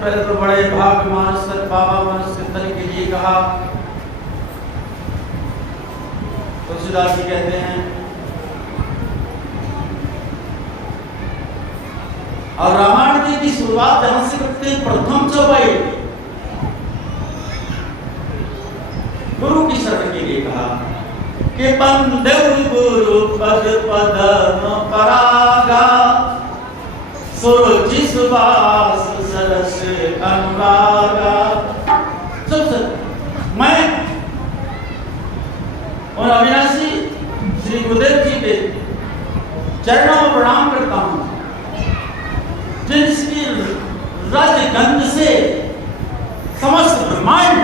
पहले तो बड़े भाग मानस कर बाबा मानस कीर्तन के लिए कहा। तुलसीदास जी कहते हैं और रामायण जी की शुरुआत जहां से करते हैं प्रथम चौपाई गुरु की शरण के लिए कहा कि बंदेव गुरु पद पदम परागा सुरुचि सुबास सरस अनुरागा। मैं और अविनाशी श्री गुरुदेव जी के चरणों में प्रणाम करता हूं जिसकी रज गंध से समस्त ब्रह्मांड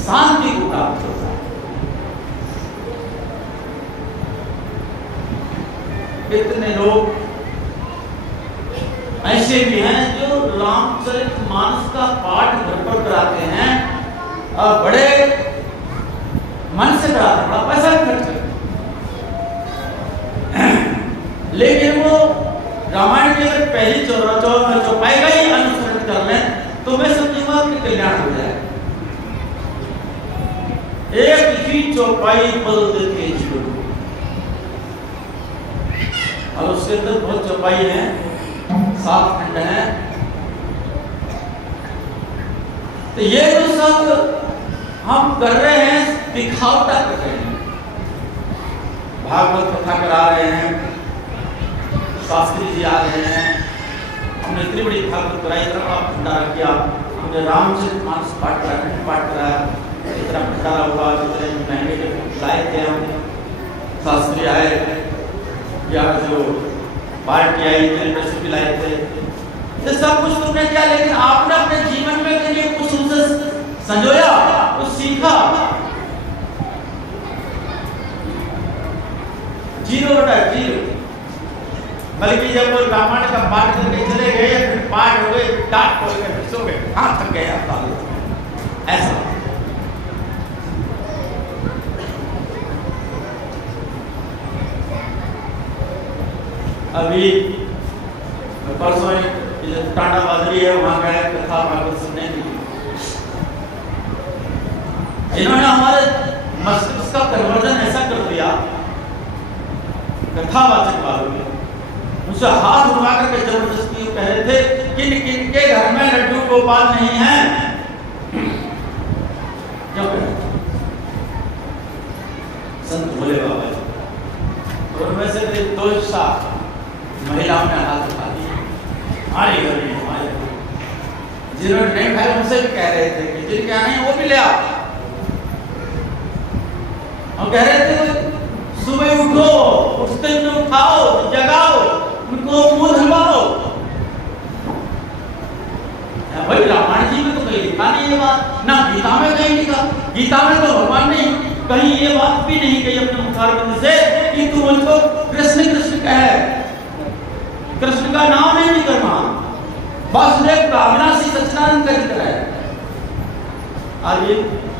शांति को प्राप्त होता है। कितने लोग ऐसे भी हैं जो रामचरितमानस का पाठ घर पर कराते हैं और बड़े मन से कराते हैं, बड़ा पैसा खर्च करते हैं, लेकिन वो रामायण की अगर पहली चौपाई का ही अनुसरण कर लें तो मैं समझूंगा कि कल्याण हो जाए। एक ही चौपाई बदल देती है जीवन को, और उसके अंदर बहुत चौपाई है, 7 खंड है। तो ये जो सब हम कर रहे हैं दिखावटा कर रहे हैं, भागवत कथा करा रहे हैं, शास्त्री जी आ रहे हैं, हमने इतनी बड़ी भागवत कराई, इतना भंडारा किया, हमने रामचरितमानस पाठ कराया, इतना भंडारा हुआ, जितने महंगे के लाए थे हम, शास्त्री आए या जो पार्टी आई इतने पैसे भी लाए थे, ये सब कुछ तुमने किया, लेकिन आपने अपने जीवन में के लिए कुछ उनसे संजोया, कुछ सीखा? जीरो बेटा जीरो। बल्कि जब वो रामायण का पाठ करके चले गए, फिर पाठ हो गए, डांट खोल के फिर सो गए, कहां तक गए आप? ऐसा अभी परसों टाटा बाजरी है, वहां गए कथा भागवत सुनने के लिए। इन्होंने हमारे मस्तिष्क का कन्वर्जन ऐसा कर दिया कथावाचक वालों ने, उनसे हाथ उठा करके जबरदस्ती कह रहे थे किन किन के घर में लड्डू गोपाल नहीं है। क्यों कह रहे? संत भोले बाबा जी, और उनमें से 2 महिलाओं ने हाथ उठा दिया, हमारे घर में हमारे, जिन्होंने नहीं खाया उनसे भी कह रहे थे कि जिनके यहाँ नहीं वो भी ले आओ। हम कह रहे थे सुबह उठो, उठते ही उठाओ, जगाओ, उनको मुंह धुलवाओ। भाई रामायण जी में तो कहीं लिखा नहीं ये बात, ना गीता में कहीं लिखा, गीता में तो भगवान ने कहीं ये बात भी नहीं कही अपने मुखारबिंद से कि तू उनको कृष्ण कृष्ण कहे, कृष्ण का नाम नहीं करना, वासुदेव का अविनाशी सच्चिदानंद का जिक्र है। आज ये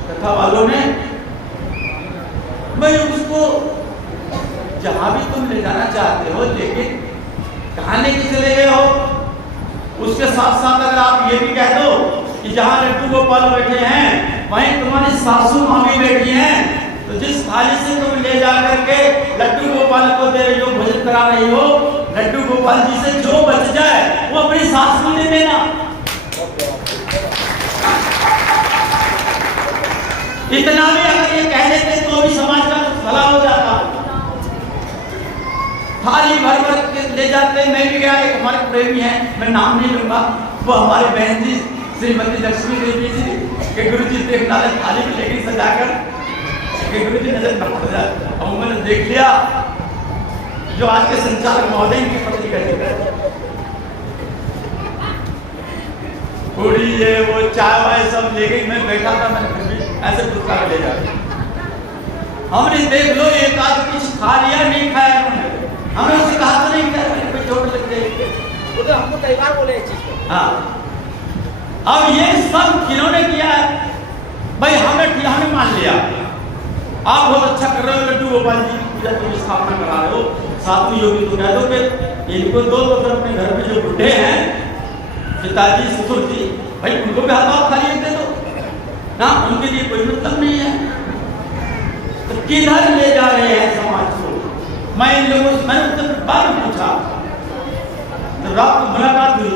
कथा वालों ने भाई उसको जहां भी तुम ले जाना चाहते हो, लेकिन कहां लेके चले गए हो? उसके साथ साथ अगर आप ये भी कह दो कि जहां लड्डू गोपाल बैठे हैं वहीं तुम्हारी सासू माँ भी बैठी हैं, तो जिस थाली से तुम ले जा करके लड्डू गोपाल को दे रही हो, भोजन करा रही हो, लड्डू गोपाल जी से जो बच जाए वो अपनी सास को दे देना। इतना भी अगर ये कह देते तो भी समाज का भला हो जाता। थाली भर भर के ले जाते। मैं भी गया, एक हमारे प्रेमी है, मैं नाम नहीं लूंगा, वो हमारे बहन जी श्रीमती लक्ष्मी देवी जी के गुरु जी देखना थाली में लेके सजाकर के गुरु जी नजर न पड़ जाए, और मैंने देख लिया जो आज के संचालक महोदय की पत्नी कहते पूरी ये वो चाय वाय सब ले गई। मैं बैठा था, मैंने फिर भी ऐसे गुस्सा में ले जाके हमने देख लो एक आध कुछ खा लिया, नहीं खाया उन्होंने, हमने उससे कहा तो नहीं क्या कोई चोट लग जाएगी, वो तो हमको कई बार बोले इस चीज को। हाँ, अब ये सब किन्होंने किया है भाई? हमने मान लिया आप बहुत अच्छा कर रहे हो, लड्डू गोपाल जी की पूजा की स्थापना करा रहे हो, सातवीं योगी तो कह दो कि इनको दो, तो फिर अपने घर में जो बुढ़े हैं पिताजी ससुर जी, भाई उनको भी हाथ खाली दे दो ना, उनके लिए कोई मतलब नहीं है। तो किधर ले जा रहे हैं समाज को? मैं इन लोगों से मैंने उनसे बाद में पूछा, तो रात को मुलाकात हुई,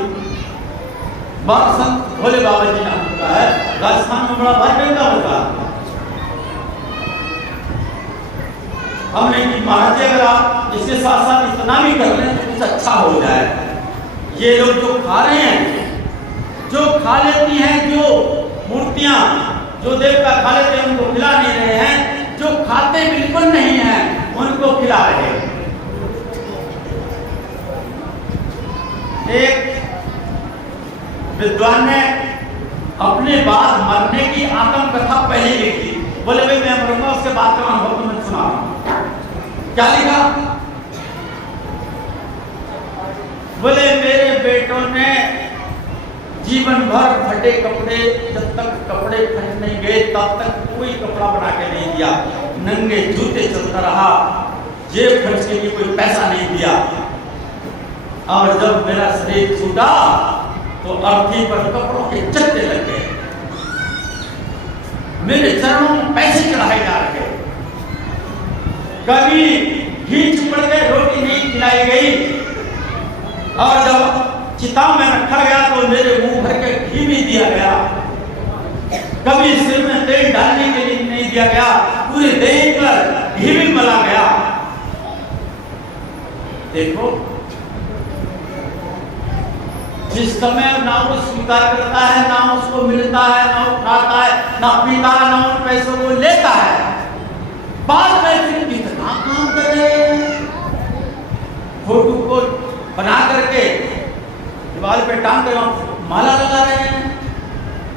बाबा संत भोले बाबा जी नाम का है, राजस्थान में बड़ा भाई बेटा होता। हमने कि महाराज जी अगर आप इसके साथ साथ इतना भी कर लें तो कुछ अच्छा हो जाए। ये लोग जो खा रहे हैं, जो खा लेती हैं, जो मूर्तियां जो देवता खा लेते हैं उनको खिला नहीं रहे हैं, जो खाते बिल्कुल नहीं हैं उनको खिला रहे हैं। एक विद्वान ने अपने बाद मरने की आत्म कथा पहले लिखी, बोले भाई मैं मरूंगा उसके बाद का अनुभव तुम्हें सुना रहा हूं। क्या लिखा? बोले मेरे बेटों ने जीवन भर फटे कपड़े, जब तक कपड़े फट नहीं गए तब तक कोई कपड़ा बना के नहीं दिया, नंगे जूते चलता रहा, जेब खर्च के लिए कोई पैसा नहीं दिया, और जब मेरा शरीर छूटा तो अर्थी पर कपड़ों के चट्टे लग गए, मेरे चरणों में पैसे चढ़ाए जा रहे, कभी घी चिपड़ गए, रोटी नहीं खिलाई गई, और जब चिता में रखा गया तो मेरे मुंह भर के घी भी दिया गया, कभी सिर में तेल डालने के लिए नहीं दिया गया, पूरे देह पर घी भी मला गया। देखो जिस समय ना वो स्वीकार करता है, ना उसको मिलता है, ना वो खाता है, ना पीता है, ना उन पैसों को लेता है, बाद में फिर कितना काम करे, फोटो को बना करके दीवार पे टांग कर माला लगा रहे हैं,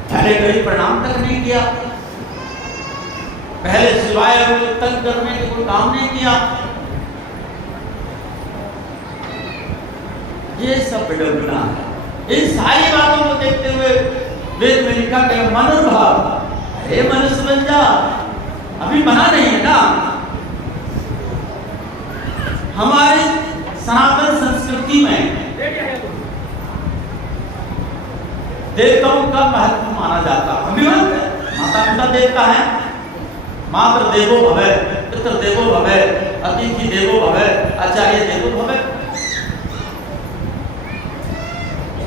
पहले कभी प्रणाम तक नहीं किया, पहले सिवाय तंग करने के कोई काम नहीं किया। ये सब विडंबना है। इन सारी बातों को देखते हुए वेद में लिखा गया मनुर्भाव, हे मनुष्य बन जा, अभी मना नहीं है ना। हमारी सनातन संस्कृति में देवताओं का महत्व माना जाता है, हम भी मानते हैं, माता पिता देवता है, मातृ देवो भवे, पितृ देवो भवे, अतिथि देवो भवे, आचार्य देवो भवे।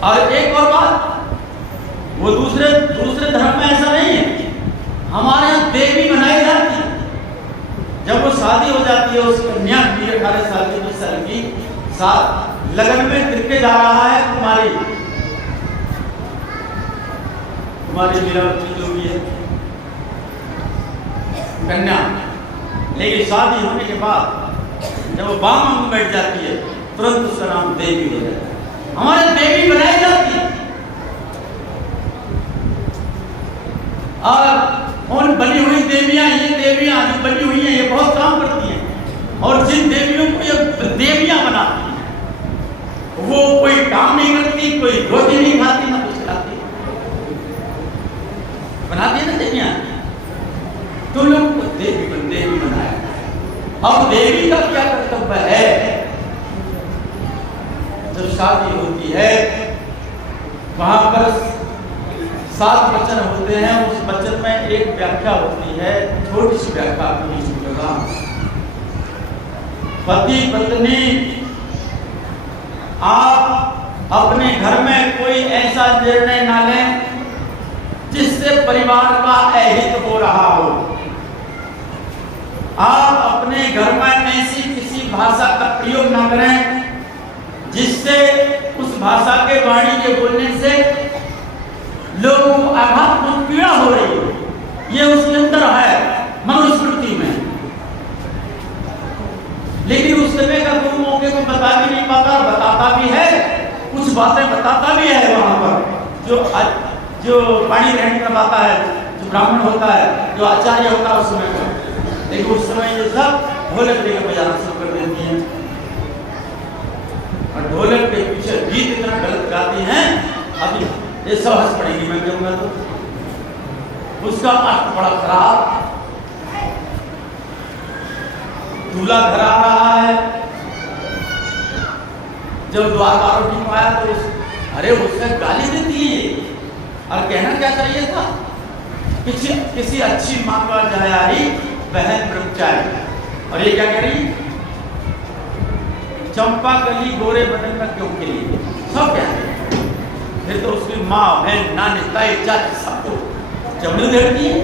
और एक और बात, वो दूसरे धर्म में ऐसा नहीं है, हमारे यहाँ देवी बनाई जाती है, जब वो शादी हो जाती है उस कन्या की 18 साल की 20 साल की, साथ लगन में तिरके जा रहा है तुम्हारी लीलावती जो भी है कन्या, लेकिन शादी होने के बाद जब वो बाम में बैठ जाती है तुरंत उसका नाम देवी हो जाता है। हमारे देवी बनाई जाती है, और उन बनी हुई देवियां, ये देवियां जो बनी हुई हैं ये बहुत काम करती हैं, और जिन देवियों को ये देवियां बनाती हैं वो कोई काम नहीं करती, कोई रोटी नहीं खाती, ना कुछ खाती, बनाती है ना देवियां, तो लोग को देवी बनाया। अब देवी का क्या कर्तव्य है? जब शादी होती है वहां पर 7 वचन होते हैं, उस वचन में एक व्याख्या होती है, छोटी सी व्याख्या अपनी सुनेगा। पति पत्नी आप अपने घर में कोई ऐसा निर्णय ना लें जिससे परिवार का अहित हो रहा हो। आप अपने घर में ऐसी किसी भाषा का प्रयोग ना करें जिससे उस भाषा के वाणी के बोलने से लोगों को आघात और पीड़ा हो रही हो, ये उसके अंदर है मनुस्मृति में। लेकिन उस समय का गुरु मौके को बता भी नहीं पाता, बताता भी है, कुछ बातें बताता भी है वहां पर, जो वाणी ग्रहण करवाता है, जो ब्राह्मण होता है, जो आचार्य होता है उस समय को। लेकिन उस समय ये सब ढोलक लेकर बजाना शुरू कर देती हैं, और ढोलक के पीछे गीत इतना गलत गाती हैं, अभी ये सब हंस पड़ेगी मैं कहूँगा तो। उसका अर्थ बड़ा खराब। दूल्हा घर आ रहा है, जब द्वार बार नहीं पाया तो उस अरे उसने गाली भी दी और कहना क्या चाहिए था, किसी अच्छी माँ का जयारी बहन ब्रह्मचारी। और ये क्या कह रही, चंपा कली गोरे बदन में क्यों के लिए, सब क्या है। फिर तो उसकी माँ बहन नानी ताई चाची सबको चमड़ी उधेड़ती है।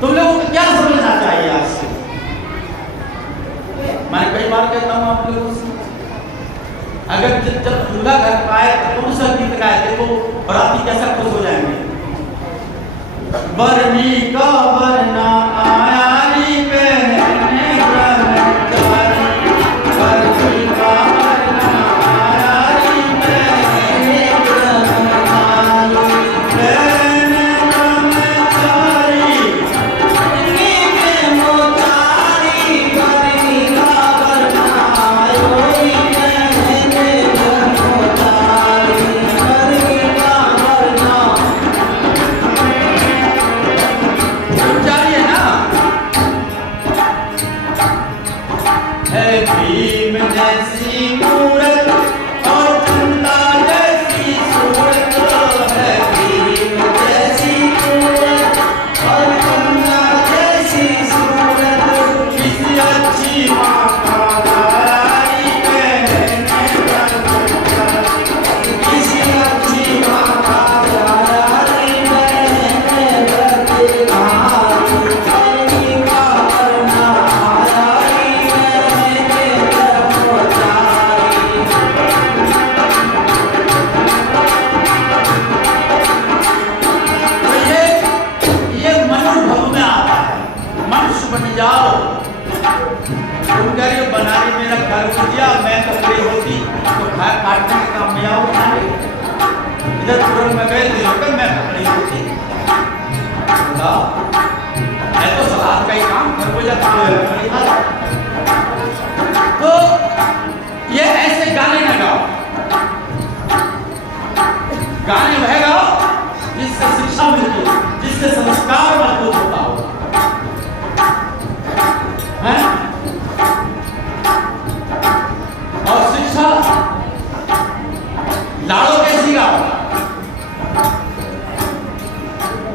तुम लोगों को क्या समझना चाहिए आज से। मैं कई बार कहता हूँ आप लोगों से, अगर जब दूल्हा घर पर आए तो कौन सा गीत गाए, देखो बराती कैसा खुश हो जाएंगे। बरनी का बरना आया री बहने ब्रह्मचारी, बरनी का बरना आया री बहने ब्रह्मचारी, बहने ब्रह्मचारी इनके मोचारी, बरनी का बरना आयो री बहने ब्रह्मचारी, बरनी का बरना है ना। है भीम जैसी मूरत और चंदा जैसी सूरत, है भीम जैसी मूरत और चंदा जैसी सूरत, किसी अच्छी माँ का दारी कहने ब्रह्मचारी, किसी अच्छी माँ का दारी कहने ब्रह्मचारी। जाओ तुम कह रही हो बनाने मेरा घर हो दिया, मैं कपड़े होती तो खाए काटने के काम में आओ। इधर तुरंत में गए थे मैं कपड़े होती, मैं तो सलाद का ही काम घर को जाता है। तो ये ऐसे गाने न गाओ, गाने वह गाओ जिससे शिक्षा मिलती हो, जिससे संस्कार मजबूत होता हो। और शिक्षा लाड़ो कैसी गाओ।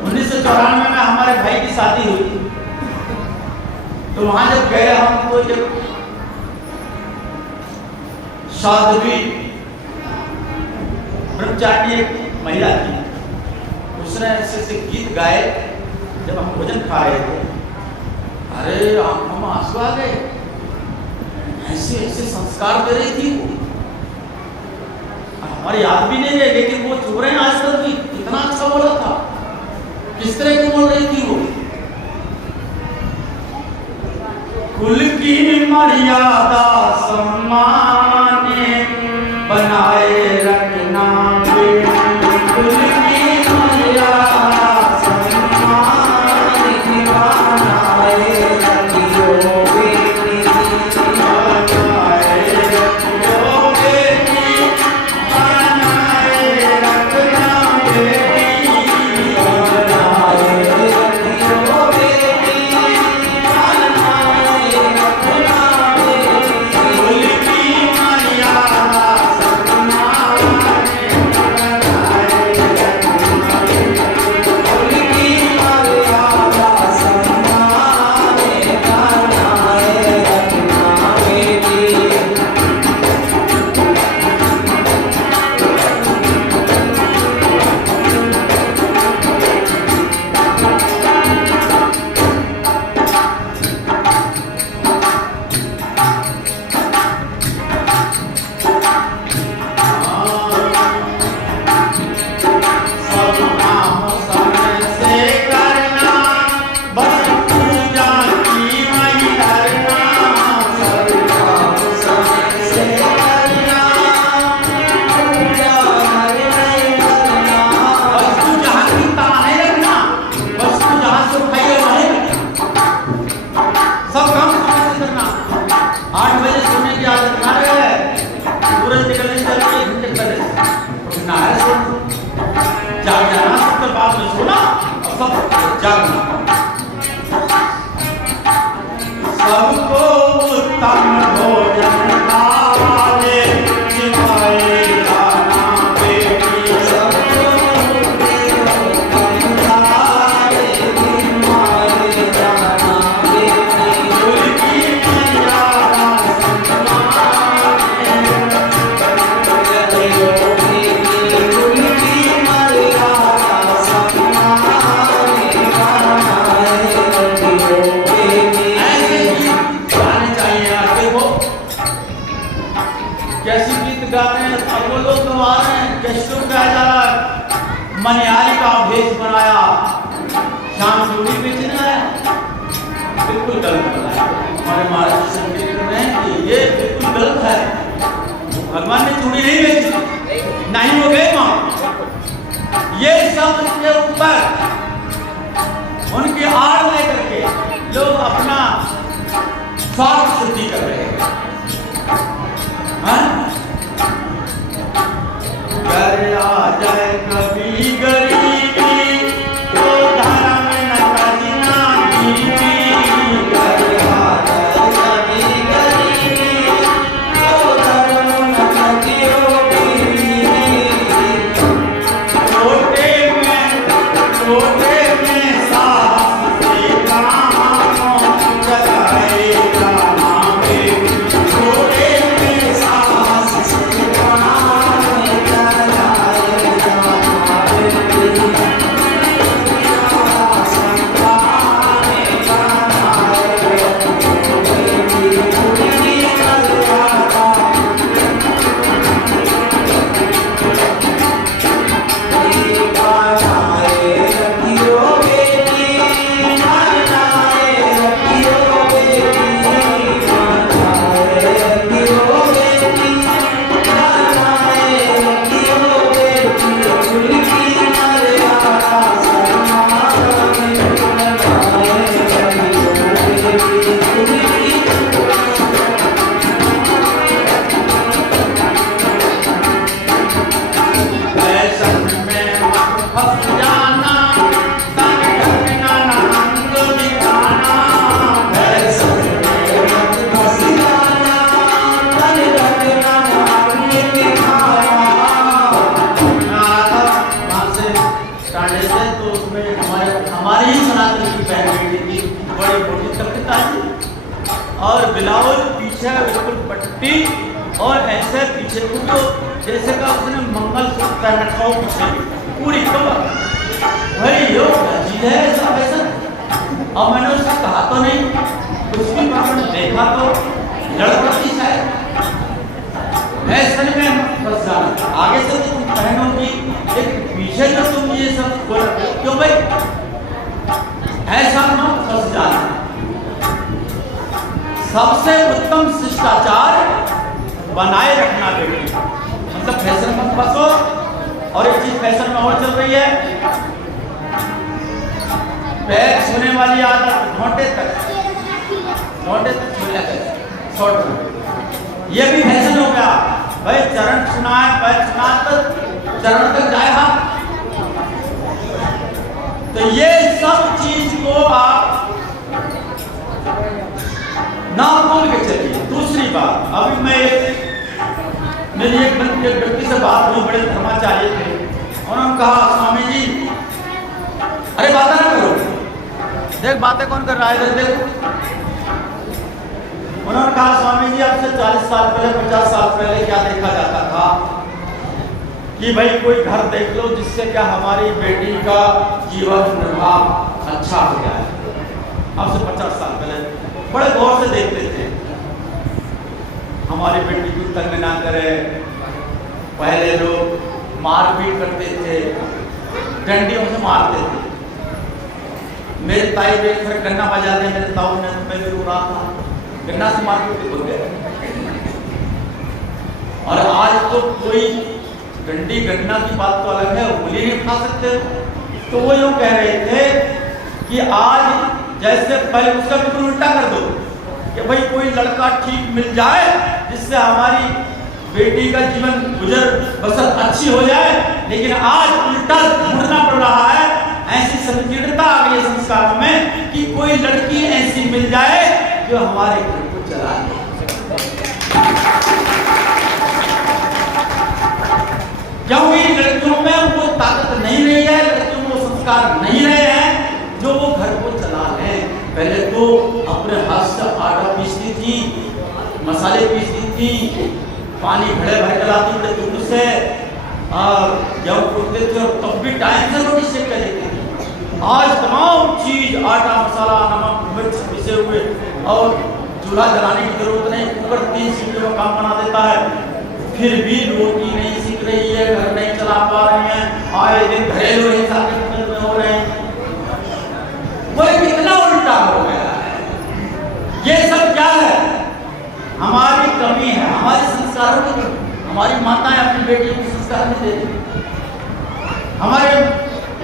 1994 में हमारे भाई की शादी हुई, तो वहां जब गए हम, तो जब साध्वी ब्रह्मचारी एक महिला थी, उसने ऐसे गीत गाए जब हम भोजन खा रहे थे। अरे आंखों में आंसू आ गए, ऐसे ऐसे संस्कार दे रही थी वो, हमारी याद भी नहीं है, लेकिन वो चुप रहे हैं आज तक भी। कितना अच्छा बोला था, किस तरह की बोल रही थी वो। कुल की मर्यादा सम्मान बनाए रखना बेटी, कुल की मर्यादा सम्मान बनाए रखियो बेटी, बनाए रखियो बेटी, बनाए रखना बेटी, बनाए रखियो बेटी, बनाए रखना बेटी, कुल की मर्यादा सम्मान बनाए रखना बेटी, कुल की मर्यादा सम्मान बनाए रखना बेटी। सब काम समय से करना, बस पूजा की वही करना, सब काम समय से करना, पूजा हर नहीं करना, बस तू जहाँ की तहाँ नहीं रखना, बस तू जहाँ से उठाई है वहीं रखना, सब काम समय से करना। 8 बजे सोने की आदत ना रहे, सूरज निकलने से 1 घंटे पहले उठना है, जाग जाना, सबके बाद में सोना और सब जागना। सबको उत्तम भोजन खावे, शाम चूड़ी बेचने आया, बिल्कुल गलत बोला। हमारे महाराज संकेत कर रहे हैं कि ये बिल्कुल गलत है। भगवान ने चूड़ी नहीं बेची, नहीं हो गए वहां। ये सब के ऊपर उनकी आड़ लेकर के लोग अपना स्वार्थ सिद्धि कर रहे हैं। घर आ जाए कभी गरीबी तो धर्म न करना बीबी। घर आ जाए कभी गरीबी तो धर्म न करना बीबी। छोटे में सास से काम चलाएगा मामे। छोटे में सास से काम चलाएगा मामे। हमारी ही सनातन की पहन थी, बड़ी मोटी तख्ता थी और ब्लाउज पीछे बिल्कुल पट्टी और ऐसे पीछे को जैसे का उसने मंगलसूत्र पहन रखा हो पीछे पूरी कमर। भाई यो अजीब है ऐसा वैसा। और मैंने उससे कहा तो नहीं, उसकी मैंने देखा तो लड़की शायद ऐसे में फंस जाना। आगे से तो तुम पहनोगी लेकिन पीछे जो तुम ये सब बोल क्यों भाई, ऐसा मत फंस जाना। सबसे उत्तम शिष्टाचार बनाए रखना बेटी, मतलब फैशन मत फंसो। और एक चीज फैशन में और चल रही है, पैर छूने वाली आदत, घोंटे तक छूने तक शॉर्ट। ये भी फैशन हो गया भाई, चरण छूना है, पैर छूना तो चरण तक जाए हाथ। तो ये सब चीज को आप ना भूल के चलिए। दूसरी बात, अभी मेरी एक व्यक्ति से बात हुई, बड़े धर्माचार्य थे। उन्होंने कहा स्वामी जी, अरे बातें ना करो, देख बातें कौन कर रहा है, देखो। उन्होंने कहा स्वामी जी, अब से 40 साल पहले 50 साल पहले क्या देखा जाता था कि भाई कोई घर देख लो जिससे क्या हमारी बेटी का जीवन निर्वाह अच्छा हो जाए। अब से 50 साल पहले बड़े गौर से देखते थे, हमारी बेटी को तंग ना करे। पहले लोग मारपीट करते थे, डंडियों से मारते थे। मेरे ताई देख कर गन्ना बजाते, मेरे ताऊ ने मैं भी रो रहा था, गन्ना से मारपीट हो गए। और आज तो कोई डंडी गन्ना की बात तो अलग है, उंगली नहीं उठा सकते। तो वो यूं कह रहे थे कि आज जैसे पहले उसका बिल्कुल उल्टा कर दो कि भाई कोई लड़का ठीक मिल जाए जिससे हमारी बेटी का जीवन गुजर बसर अच्छी हो जाए, लेकिन आज उल्टा ढूंढना पड़ रहा है। ऐसी संकीर्णता आ गई संस्कार में कि कोई लड़की ऐसी मिल जाए जो हमारे घर को चला ले। क्योंकि लड़कियों में वो ताकत नहीं रही है, लड़कियों में वो संस्कार नहीं रहे हैं जो वो घर को चला लें। पहले तो अपने हाथ से आटा पीसती थी, मसाले पीसती थी, पानी घड़े भर के लाती थी दूध से, और गेहूं कूटते थे और तब भी टाइम से रोटी सेक कर देती थी। आज तमाम चीज आटा, मसाला, नमक, मिर्च पिसे हुए, और चूल्हा जलाने की जरूरत नहीं, कुकर 3 सीटियों में काम बना देता है। फिर भी रोटी नहीं सीख रही है, घर नहीं चला पा रही हैं, आए दिन घरेलू हिंसा के हो रहे हैं। हमारी माताएं अपनी बेटियों को संस्कार नहीं देती, हमारे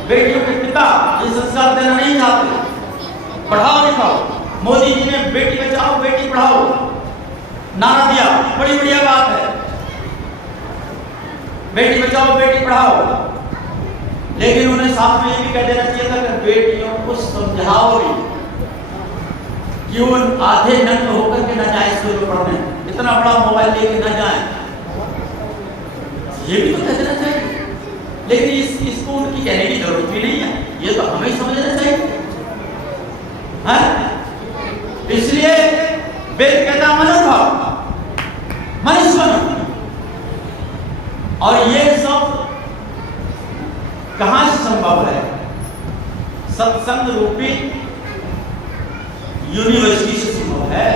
बेटियों के पिता ये संस्कार देना नहीं चाहते। पढ़ाओ लिखाओ, मोदी जी ने बेटी बचाओ बेटी पढ़ाओ नारा दिया, बड़ी बढ़िया बात है, बेटी बचाओ बेटी पढ़ाओ, लेकिन उन्हें साथ में ये भी कह देना चाहिए था कि बेटियों को समझाओ भी कि उन आधे नग्न होकर के न जाए स्कूल में पढ़ने, इतना बड़ा मोबाइल लेके न जाए, ये भी तो कह देना चाहिए। लेकिन इसको उनकी कहने की जरूरत भी नहीं है, ये तो हमें ही समझना चाहिए, है? इसलिए वेद कहता मनोभाव, मनुष्य बनो। और ये सब कहां से संभव है? सत्संग रूपी यूनिवर्सिटी से संभव है,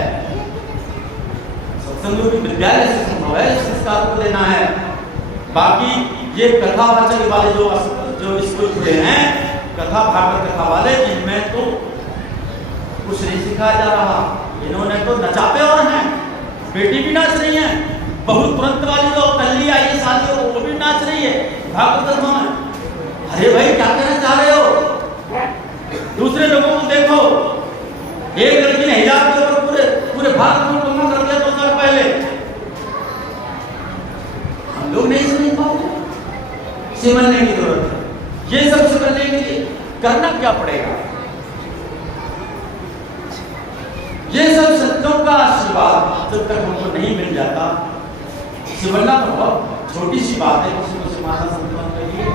सत्संग रूपी विद्यालय से संभव है, संस्कार को देना है। बाकी ये कथावाचक वाले जो स्कूल खुले हैं, कथा भागवत कथा वाले, इनमें तो कुछ नहीं सिखाया जा रहा, इन्होंने तो नचाते और हैं, बेटी भी नाच रही है, बहुत तुरंत वाली जो कल्ली आई है शादी वो भी नाच रही है भागवत कथा में। अरे भाई क्या कहना चाह रहे हो? दूसरे लोगों को देखो, एक लड़की ने हिजाब के ऊपर पूरे पूरे भारत को कमा कर दिया 2 साल पहले, हम लोग नहीं समझ पाओगे, समझने की जरूरत है। ये सब समझने के लिए करना क्या पड़ेगा? ये सब संतों का आशीर्वाद जब तक हमको नहीं मिल जाता, सिमरना तो बहुत छोटी सी बात है, किसी को सिमाना संतों के लिए।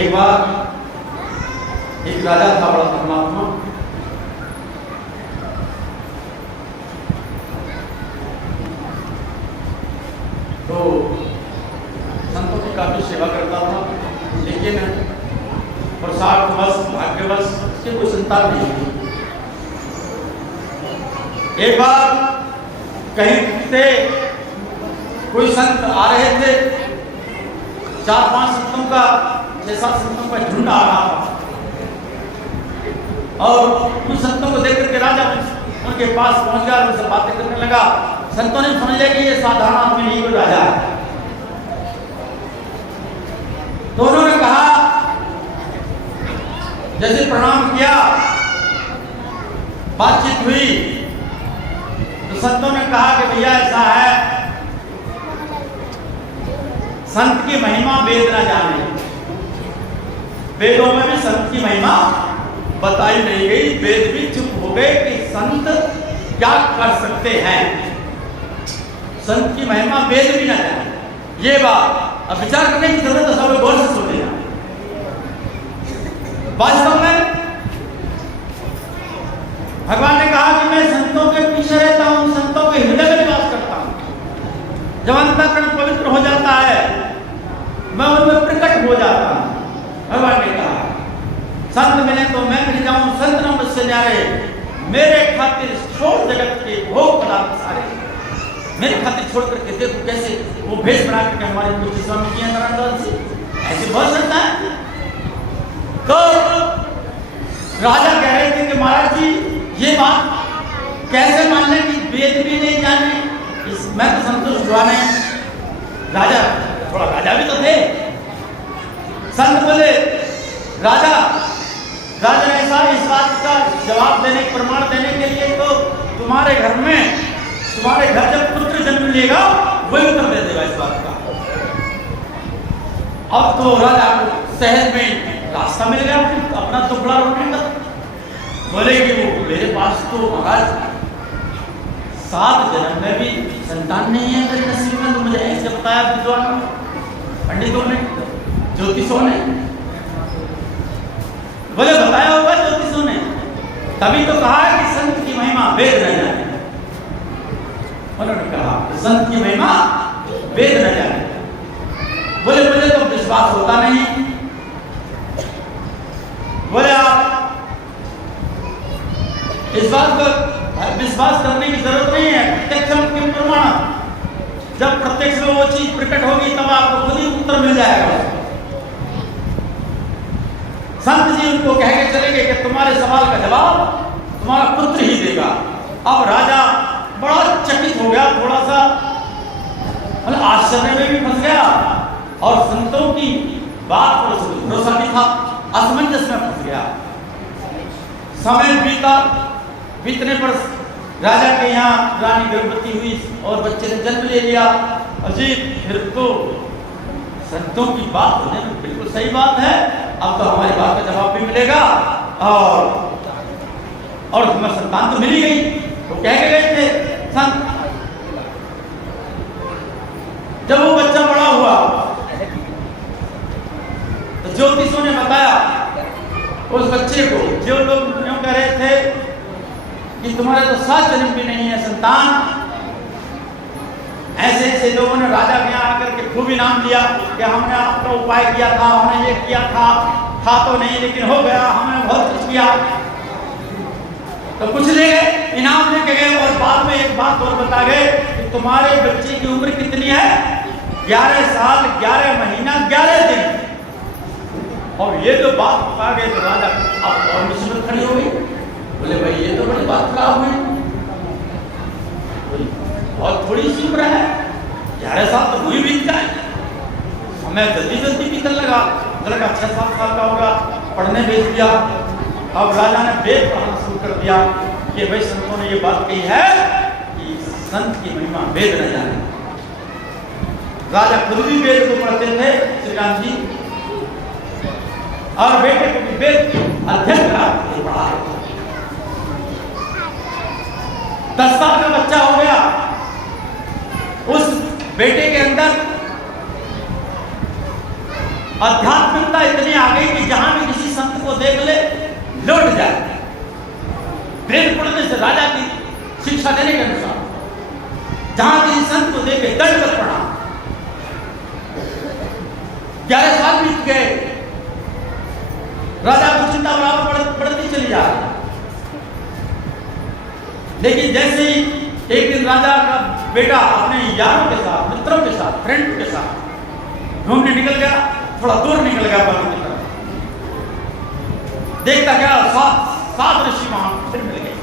एक बार एक राजा था, बड़ा धर्मात्मा, तो संतों की काफी सेवा करता था, लेकिन प्रसादवश भाग्यवश उसके कोई संतान नहीं थी। एक बार कहीं से कोई संत आ रहे थे, 4-5 संतों का 6-7 संतों का झुंड आ रहा था, और उन संतों को देख करके राजा उनके पास पहुंच गया, उनसे बातें करने लगा। संतों ने समझ लिया कि ये साधारण आदमी नहीं, कोई राजा है। तो उन्होंने कहा, जैसे प्रणाम किया, बातचीत हुई, तो संतों ने कहा कि भैया ऐसा है, संत की महिमा वेद ना जाने, वेदों में भी संत की महिमा बताई नहीं गई, वेद भी चुप हो गए कि संत क्या कर सकते हैं, संत की महिमा वेद भी ना जाने। ये बात अब विचार करने की जरूरत है, सब लोग गौर से सुनेगा। वास्तव में भगवान ने कहा कि मैं संतों के पीछे रहता हूं, संतों के हृदय में निवास करता हूं। जब अंतःकरण पवित्र हो जाता है, मैं उनमें प्रकट हो जाता हूं। भगवान ने कहा, संत मिले तो मैं मिल जाऊं, संत न मुझसे न्यारे, मेरे खातिर छोड़ जगत के भोग पदार्थ सारे, मेरे खातिर छोड़ करके देखो कैसे वो भेष बना करके हमारे पूज्य स्वामी जी हैं, ऐसे बहुत संत हैं। तो राजा कह रहे थे कि महाराज जी ये बात कैसे मान लें कि वेद भी नहीं जाने, मैं तो संतुष्ट हुआ नहीं। राजा थोड़ा राजा भी तो थे। संत बोले, राजा ने ऐसा इस बात का जवाब देने, प्रमाण देने के लिए तो तुम्हारे घर में, तुम्हारे घर जब पुत्र जन्म लेगा वही उत्तर दे देगा इस बात का। अब तो राजा को शहर में रास्ता मिल गया अपना टुकड़ा रोकने का। बोले कि वो मेरे पास तो महाराज 7 जन्म में भी संतान नहीं है मेरे नसीब में, तो मुझे ऐसे बताया विद्वान पंडितों ने, ज्योतिषों ने। बोले बताया होगा ज्योतिषों ने, तभी तो कहा कि संत की महिमा वेद न जाने। उन्होंने कहा संत की महिमा वेद न जाने। बोले मुझे तो विश्वास होता नहीं। बोले आप इस बात पर विश्वास करने की जरूरत नहीं है, प्रत्यक्ष के प्रमाण, जब प्रत्यक्ष में वो चीज प्रकट होगी तब आपको खुद ही उत्तर मिल जाएगा। संत जी उनको कह के चले गए कि तुम्हारे सवाल का जवाब तुम्हारा पुत्र ही देगा। अब राजा बड़ा चकित हो गया, थोड़ा सा मतलब आश्चर्य में भी फंस गया और संतों की बात पर भरोसा भी था, असमंजस में फंस गया। समय बीतने पर राजा के यहाँ रानी गर्भवती हुई और बच्चे ने जन्म ले लिया। अजीब, फिर तो संतों की बात होने में बिल्कुल सही बात है, अब तो हमारी बात का जवाब भी मिलेगा और हमें संतान तो मिली गई। तो कह के गए थे संत। जब वो बच्चा बड़ा हुआ तो ज्योतिषों ने बताया उस बच्चे को, जो लोग यूं कह रहे थे कि तुम्हारे तो 7 जन्म भी नहीं है संतान, ऐसे ऐसे लोगों ने राजा के यहाँ आकर के खूब इनाम दिया कि हमने आपका उपाय किया था, हमने ये किया था तो नहीं लेकिन हो गया, हमने बहुत कुछ किया। तो कुछ ले गए, इनाम लेके गए और बाद में एक बात और बता गए कि तुम्हारे बच्चे की उम्र कितनी है? 11 साल 11 महीना 11 दिन। और ये जो बात बता गए तो राजा अब और मुसीबत खड़ी हो गई। बोले भाई ये तो बड़ी बात खराब हुई, और थोड़ी सी उम्र है, 11 साल तो वही बीत जाए, हमें जल्दी जल्दी बीतने लगा। लड़का 6-7 साल का होगा, पढ़ने भेज दिया। अब राजा ने वेद पढ़ना शुरू कर दिया कि भाई संतों ने ये बात कही है कि संत की महिमा वेद न जाने। राजा खुद भी वेद को पढ़ते थे श्री राम जी, और बेटे को भी वेद अध्ययन कराते पढ़ा। 10 साल का बच्चा हो गया, उस बेटे के अंदर आध्यात्मिकता इतनी आ गई कि जहां भी किसी संत को देख ले लौट जाए। वेद पढ़ने से राजा की शिक्षा देने के अनुसार जहां किसी संत को देखे दंड कर पड़ा। 11 साल बीत गए, राजा की चिंता बराबर बढ़ती चली जा रही। लेकिन जैसे ही एक दिन राजा का बेटा अपने यारों के साथ, मित्रों के साथ, फ्रेंड के साथ घूमने निकल गया, थोड़ा दूर निकल गया बाबू की तरफ, देखता क्या 7 ऋषि वहां फिर मिल गए,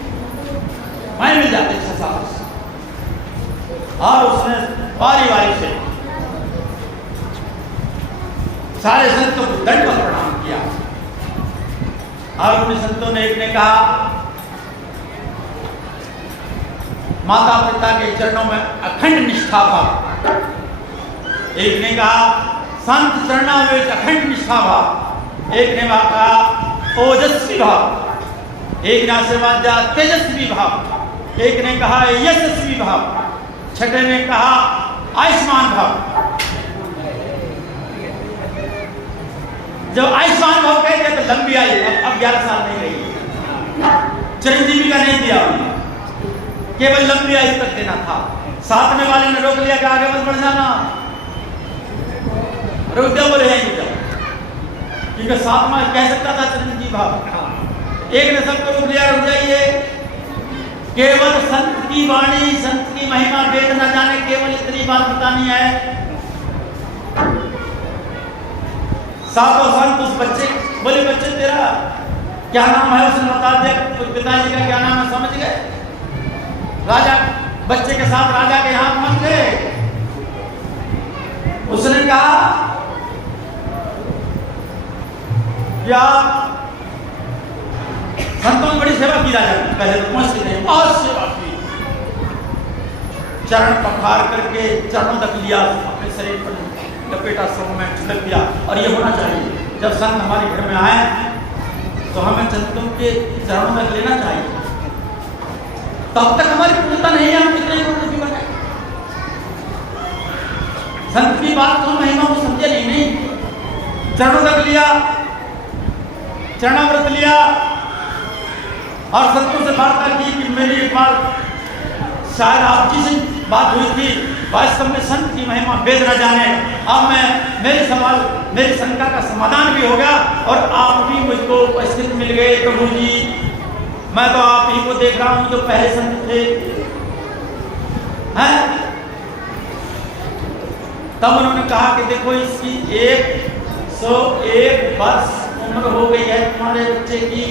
वहीं मिल जाते 6-7 ऋषि। और उसने बारी से सारे संतों को दंडवत प्रणाम किया। और उन संतों ने एक ने कहा माता पिता के चरणों में अखंड निष्ठा भाव, एक ने कहा संत चरणावेश अखंड निष्ठा भाव, एक ने कहा ओजस्वी भाव, एक ने आशीर्वाद दिया तेजस्वी भाव, एक ने कहा यशस्वी भाव, छठे ने कहा आयुष्मान भाव। जब आयुष्मान भाव कहते तो लंबी आयु, अब 11 साल नहीं रही, चिरंजीवी का नहीं दिया, केवल लंबी आयु तक देना था। 7वें वाले ने रोक लिया कि आगे मत बढ़ जाना, रुक जाओ, बोले क्योंकि 7वां कह सकता था चिरंजीवी भाव। एक ने सबको रोक लिया, रुक जाइए, केवल संत की वाणी, संत की महिमा वेद न जाने, केवल इतनी बात बतानी है। 7 संत उस बच्चे बोले बच्चे तेरा क्या नाम है? उसने बता दिया पिताजी का क्या नाम है, समझ गए। राजा बच्चे के साथ राजा के यहाँ पहुंच गए। उसने कहा क्या संतों ने बड़ी सेवा की राजा ने, पहले तो पहुंचते नहीं, बहुत सेवा की, चरण पखार करके चरणों तक लिया, अपने शरीर पर लपेटा, सब में छिड़क दिया। और ये होना चाहिए, जब संत हमारे घर में आए तो हमें संतों के चरणों तक लेना चाहिए, तब तक हमारी पूर्णता नहीं है, हम कितने भी बनाए। संत की बात तो महिमा को समझे नहीं, चरणों तक लिया, चरणामृत लिया और संतों से वार्ता की कि मेरी एक बार शायद आपकी से बात हुई थी, वास्तव में संत की महिमा वेद न जाने। अब मेरी शंका का समाधान भी हो गया और आप भी मुझको उपस्थित मिल गए प्रभु जी। मैं तो आप ही को देख रहा हूं जो पहले संत थे, हैं? तब उन्होंने कहा कि देखो इसकी 101 वर्ष उम्र हो गई है तुम्हारे बच्चे की।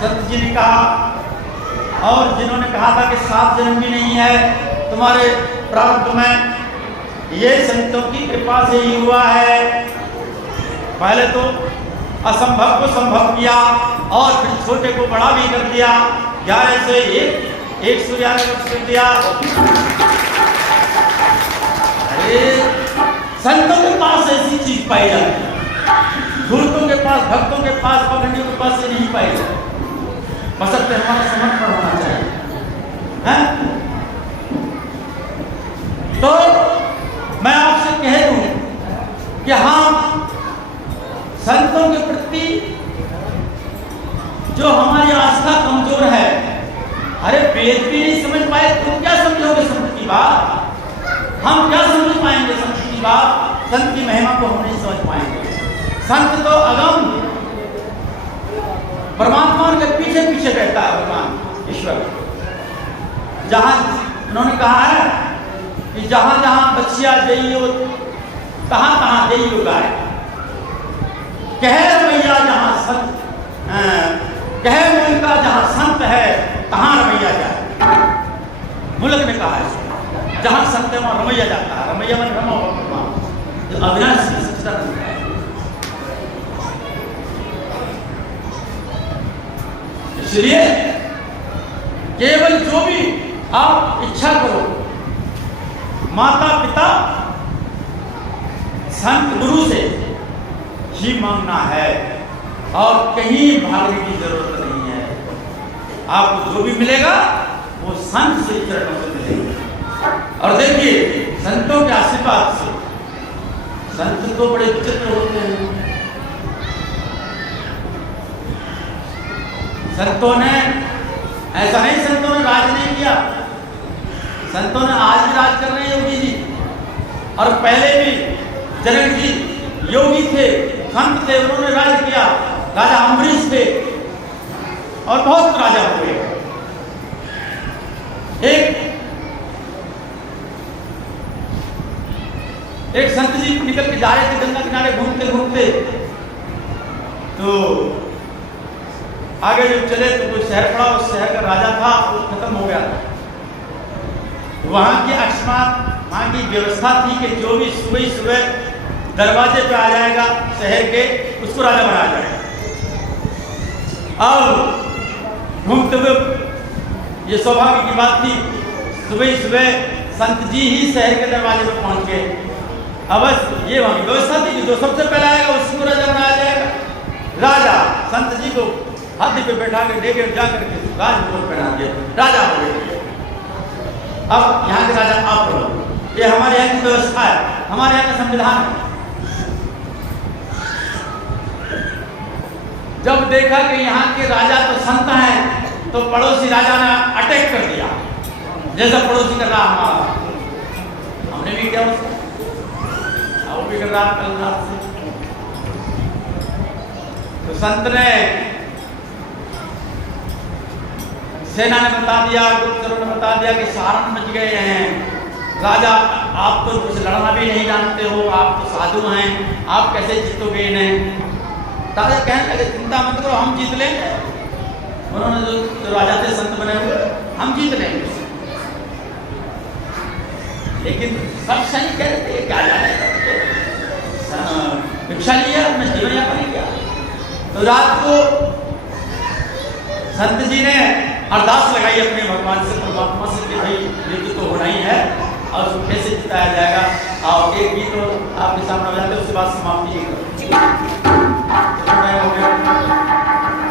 संत जी ने कहा, और जिन्होंने कहा था कि 7 जन्म भी नहीं है तुम्हारे प्रारब्ध में, ये संतों की कृपा से ही हुआ है। पहले तो असंभव को संभव किया और फिर छोटे को बड़ा भी कर दिया। 11 से 111 वर्ष कर दिया। अरे संतों के पास ऐसी चीज पाई जाती है, धूर्तों के पास, भक्तों के पास, पखंडियों के पास से नहीं पाई जाती। बशर्ते हमारा समर्पण होना चाहिए, है? तो मैं आपसे कह दूं कि हम संतों के प्रति जो हमारी आस्था कमजोर है, अरे वेद भी नहीं समझ पाए, तुम क्या समझोगे संत की बात? हम क्या समझ पाएंगे संत की बात? संत की महिमा को हम नहीं समझ पाएंगे। संत तो अगम परमात्मा के पीछे पीछे रहता है, भगवान ईश्वर। जहां उन्होंने कहा है कि जहां जहां बच्चिया जइयो तहां तहां जइयो गाय, कह रमैया जहां संत, कह मुल्का जहां संत है तहां रमैया जाए। मुल्क ने कहा है जहां संत है वहां रमैया जाता है। रमैया मन रमा होगा, जो अविनाशी सच्चा है। इसलिए केवल जो भी आप इच्छा करो, माता पिता संत गुरु से ही मांगना है और कहीं भागने की जरूरत नहीं है। आपको जो भी मिलेगा वो संत से चरणों से मिलेगा। और देखिए संतों के आशीर्वाद से, संत तो बड़े विचित्र होते हैं। संतों ने ऐसा नहीं, संतों ने राज नहीं किया। संतों ने आज भी राज कर रहे हैं योगी जी, और पहले भी जनक जी योगी थे, संत थे, उन्होंने राज किया। राजा अम्बरीश थे और बहुत राजा हुए। एक संत जी निकल के जा रहे थे गंगा किनारे घूमते घूमते, तो आगे जब चले तो कोई शहर पड़ा, उस शहर का राजा था, वो खत्म हो गया था। वहां की अकस्मात, वहां की व्यवस्था थी कि जो भी सुबह सुबह दरवाजे पे आ जाएगा शहर के, उसको राजा बनाया जाएगा। और घूमते हुए ये सौभाग्य की बात थी, सुबह सुबह संत जी ही शहर के दरवाजे पे पहुंच गए। अब बस ये वहां की व्यवस्था थी कि जो सबसे पहले आएगा उसी को राजा बनाया जाएगा। राजा संत जी को हाथी पे बैठा के लेके जाकर के राजभोग पहना दिया, राजा हो गए। अब यहाँ के राजा आप हो, ये हमारे यहाँ की व्यवस्था है, हमारे यहाँ का संविधान है। जब देखा कि यहाँ के राजा तो संत हैं, तो पड़ोसी राजा ने अटैक कर दिया, जैसा पड़ोसी कर रहा हमारा, हमने भी किया उसको, वो भी कर रहा कल रात से। तो संत ने, सेना ने बता दिया, गुप्तचरों ने बता दिया कि सारण मच गए हैं। राजा आप तो कुछ लड़ना भी नहीं जानते हो, आप तो साधु हैं, आप कैसे जीतोगे इन्हें? राजा कहने लगे चिंता मत करो, हम जीत लेंगे। उन्होंने जो राजा थे संत बने हुए, हम जीत लेंगे। लेकिन सब सही कह रहे थे, क्या जाने भिक्षा लिया, अपना जीवन यापन किया। तो रात को संत जी ने अरदास लगाई अपने भगवान से, परमात्मा से कि भाई युद्ध तो होना ही है और उसको कैसे जिताया जाएगा। और एक गीत तो आपके सामने हो जाते, उसके बाद समाप्ति हो गया।